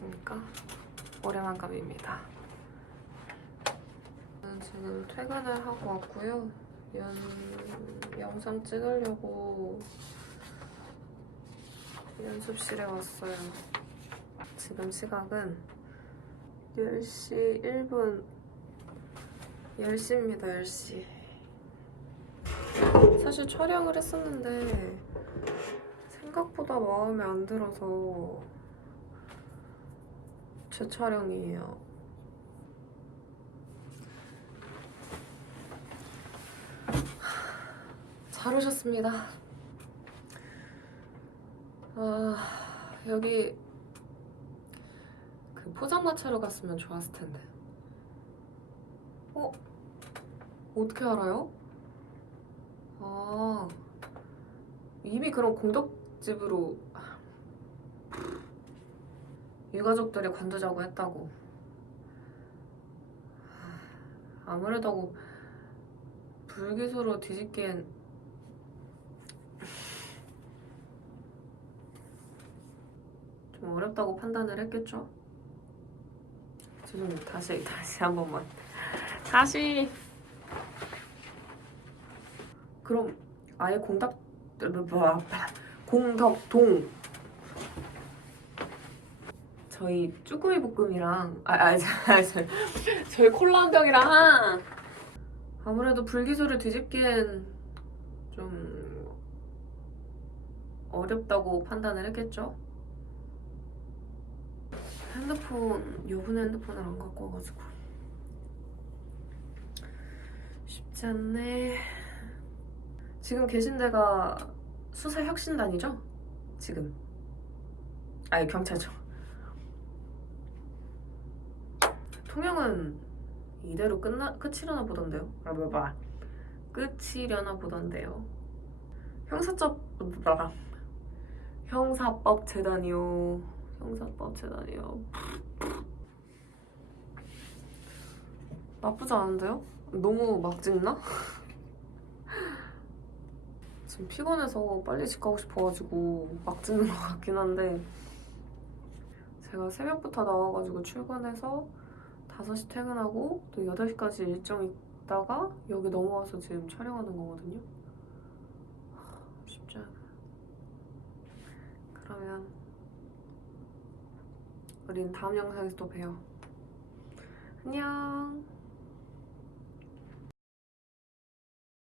안녕하십니까. 오래만감입니다. 지금 퇴근을 하고 왔고요. 영상 찍으려고 연습실에 왔어요. 지금 시각은 10시 1분 10시입니다. 10시. 사실 촬영을 했었는데 생각보다 마음에 안 들어서 재촬영이에요. 잘 오셨습니다. 여기 그 포장마차로 갔으면 좋았을 텐데. 어떻게 알아요? 이미 그런 공덕집으로 유가족들이 관두자고 했다고. 아무래도 불기소로 뒤집기엔 좀 어렵다고 판단을 했겠죠? 죄송해요. 다시 한 번만. 다시. 그럼 아예 공덕동 저희 쭈꾸미 볶음이랑 저희 콜라 한 병이랑 아무래도 불기소를 뒤집기엔 좀 어렵다고 판단을 했겠죠? 여분의 핸드폰을 안 갖고 와가지고 쉽지 않네. 지금 계신 데가 수사혁신단이죠? 지금 경찰청. 통영은 이대로 끝이려나 보던데요? 끝이려나 보던데요. 형사법 재단이요. 나쁘지 않은데요? 너무 막 찍나? 지금 피곤해서 빨리 집 가고 싶어가지고 막 찍는 것 같긴 한데, 제가 새벽부터 나와가지고 출근해서 5시 퇴근하고 또 8시까지 일정 있다가 여기 넘어와서 지금 촬영하는 거거든요. 쉽지 않아. 그러면 우린 다음 영상에서 또 봬요. 안녕.